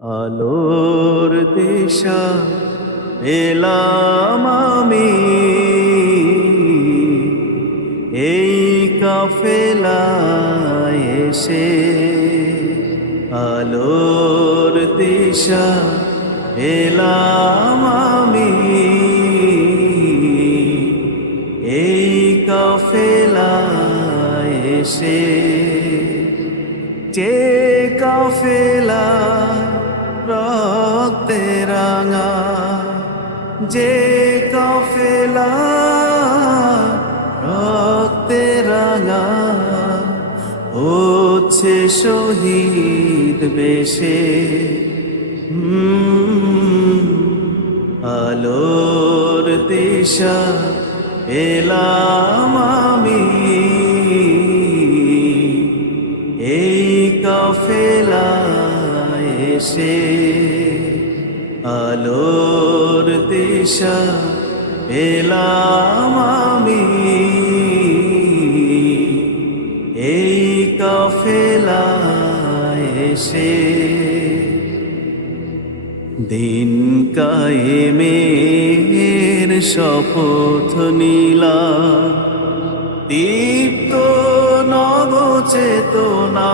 আলোর দিশা পেলাম আমি। এই কাফেলায় এসে আলোর দিশা পেলাম আমি। এই কাফেলায় এসে যে কাফেলা রাঙা যে কাফেলা রক্তে রাঙা হচ্ছে শহীদ বেশে। আলোর দিশা পেলাম আমি। এই কাফেলায় এসে আলোর দিশা পেলাম আমি। এই কাফেলায় এসে দিন কায়েমের শপথ নীলা। দীপ্ত নবচেতনা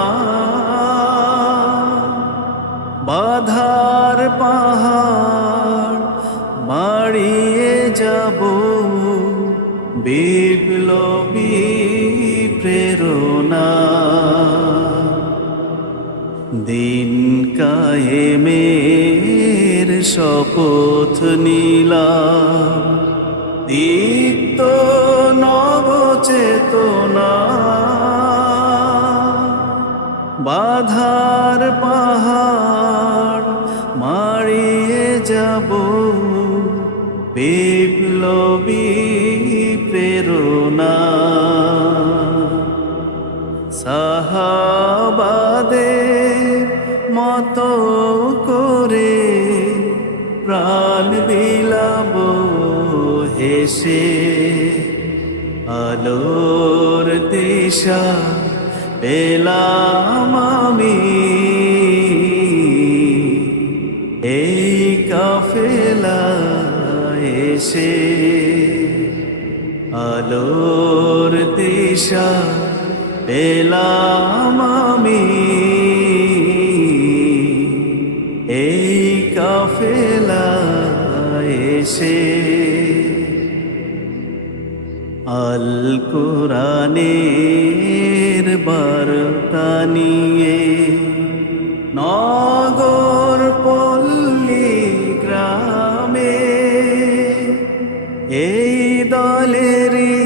প্রেরণা দিন কায়েমের শপথ নীলাম। দীপ্ত নবচেতনা। বাধার পাহাড় বিলাব হেসে আলোর দিশা পেলাম আমি। এই কাফেলা এসে আলোর দিশা পেলাম আমি। এসে আল কোরআনের বার্তা নিয়ে নগর পল্লী গ্রামে এই দলেরই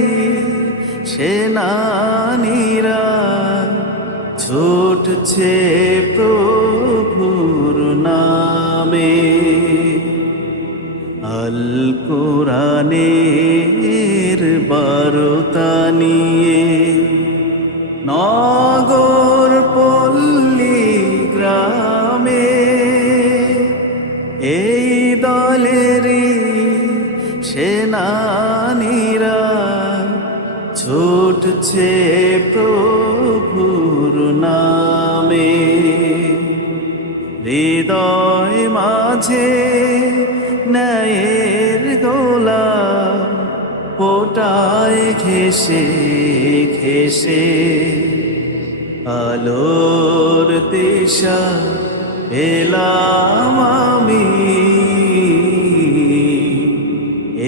সেনানীরা ছুটছে প্রভুর নামে। আল কোরআনের বারতা নিয়ে নগর পল্লী গ্রামে এই দলেরই সেনানীরা ছুটছে প্রভুর নামে। হৃদয় মাঝে ন্যায়ের গোলা পোটায় ঘেসে ঘেসে আলোর দিশা এলাম আমি।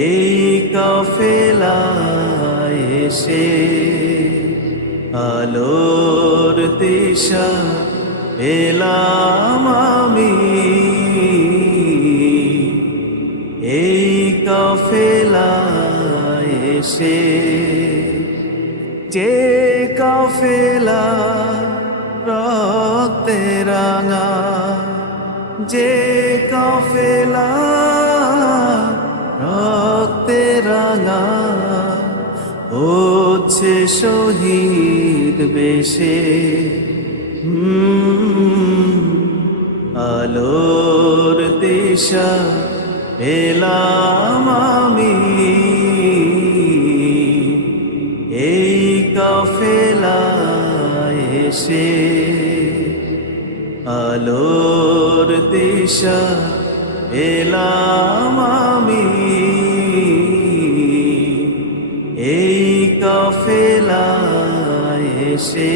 এই কাফেলায় এসে আলোর দিশা পেলাম আমি। এই কাফেলায় এসে, যে কাফেলা রক্তে রাঙা, যে কাফেলা রক্তে রাঙা, হচ্ছে শহীদ বেশে। আলোর দিশা পেলাম আমি। এই কাফেলায় এসে আলোর দিশা এলাম আমি। এই কাফেলায় এসে,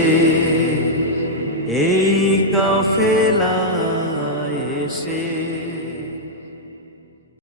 এই কাফেলায় এসে